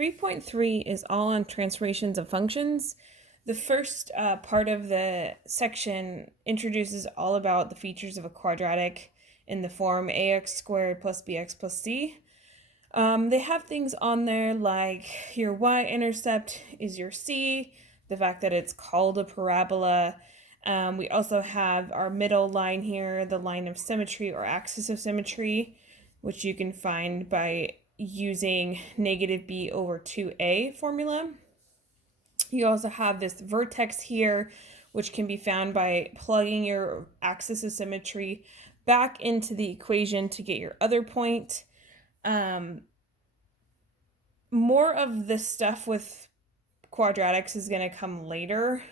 3.3 is all on transformations of functions. The first part of the section introduces all about the features of a quadratic in the form ax squared plus bx plus c. They have things on there like your y-intercept is your c, the fact that it's called a parabola. We also have our middle line here, the line of symmetry or axis of symmetry, which you can find by using negative b over 2a formula. You also have this vertex here, which can be found by plugging your axis of symmetry back into the equation to get your other point. More of the stuff with quadratics is going to come later.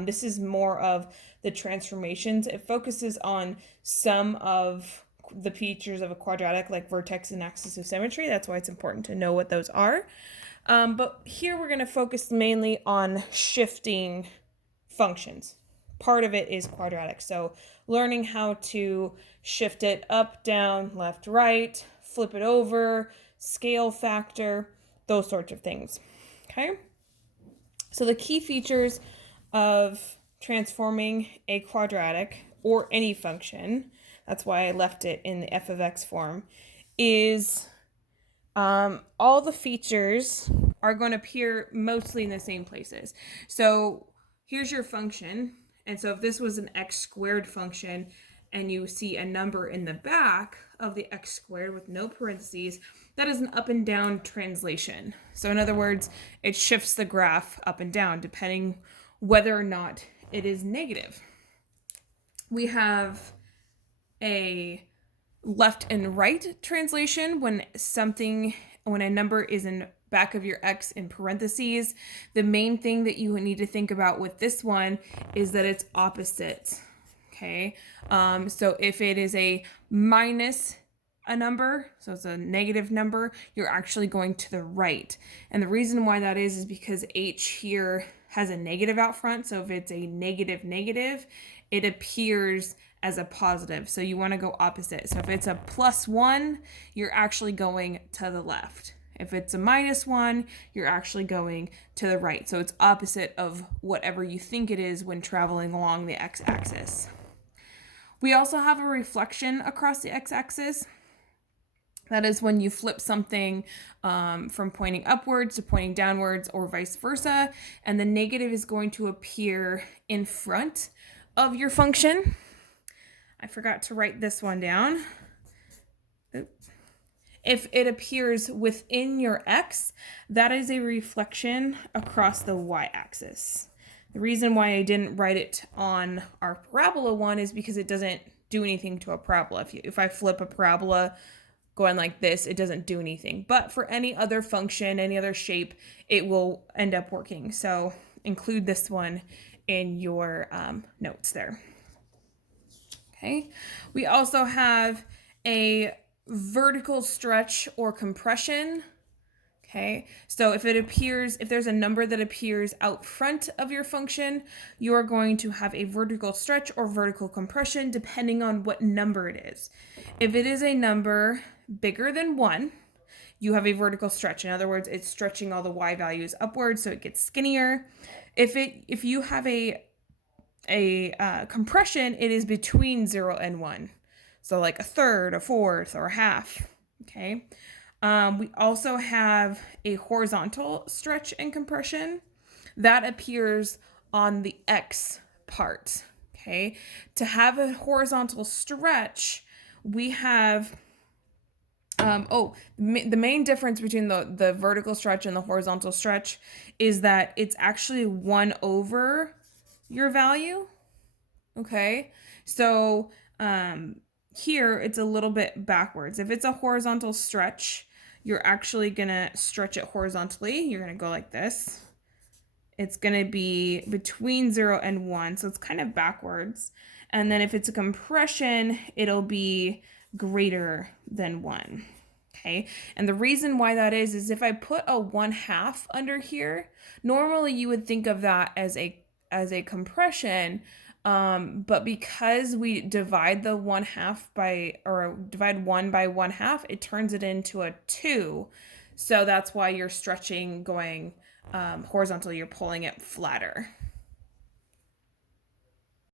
This is more of the transformations. It focuses on some of the features of a quadratic, like vertex and axis of symmetry. That's why it's important to know what those are. But here we're going to focus mainly on shifting functions. Part of it is quadratic. So learning how to shift it up, down, left, right, flip it over, scale factor, those sorts of things. Okay? So the key features of transforming a quadratic or any function, that's why I left it in the f of x form, is all the features are going to appear mostly in the same places. So here's your function. And so if this was an x squared function and you see a number in the back of the x squared with no parentheses, that is an up and down translation. So in other words, it shifts the graph up and down depending whether or not it is negative. We have a left and right translation when a number is in back of your x in parentheses. The main thing that you need to think about with this one is that it's opposite. Okay, so if it is a minus a number, so it's a negative number, you're actually going to the right. And the reason why that is because h here has a negative out front. So if it's a negative negative, it appears as a positive. So you want to go opposite. So if it's a +1, you're actually going to the left. If it's a -1, you're actually going to the right. So it's opposite of whatever you think it is when traveling along the x-axis. We also have a reflection across the x-axis. That is when you flip something from pointing upwards to pointing downwards or vice versa. And the negative is going to appear in front of your function. I forgot to write this one down. If it appears within your x, that is a reflection across the y-axis. The reason why I didn't write it on our parabola one is because it doesn't do anything to a parabola. If I flip a parabola going like this, it doesn't do anything. But for any other function, any other shape, it will end up working. So include this one in your notes there. Okay. We also have a vertical stretch or compression. Okay, so if there's a number that appears out front of your function, you are going to have a vertical stretch or vertical compression depending on what number it is. If it is a number bigger than 1, you have a vertical stretch. In other words, it's stretching all the y values upwards, so it gets skinnier. If you have a compression, it is between 0 and 1. So like a third, a fourth, or a half. Okay. We also have a horizontal stretch and compression that appears on the x part. Okay. To have a horizontal stretch, we have the main difference between the vertical stretch and the horizontal stretch is that it's actually 1 over your value. Okay. So here it's a little bit backwards. If it's a horizontal stretch, you're actually going to stretch it horizontally. You're going to go like this. It's going to be between 0 and 1, so it's kind of backwards. And then if it's a compression, it'll be greater than 1. Okay, and the reason why that is if I put a 1/2 under here, normally you would think of that as a compression, but because we divide the 1/2 divide 1 by 1/2, it turns it into a 2. So that's why you're stretching going horizontal, you're pulling it flatter.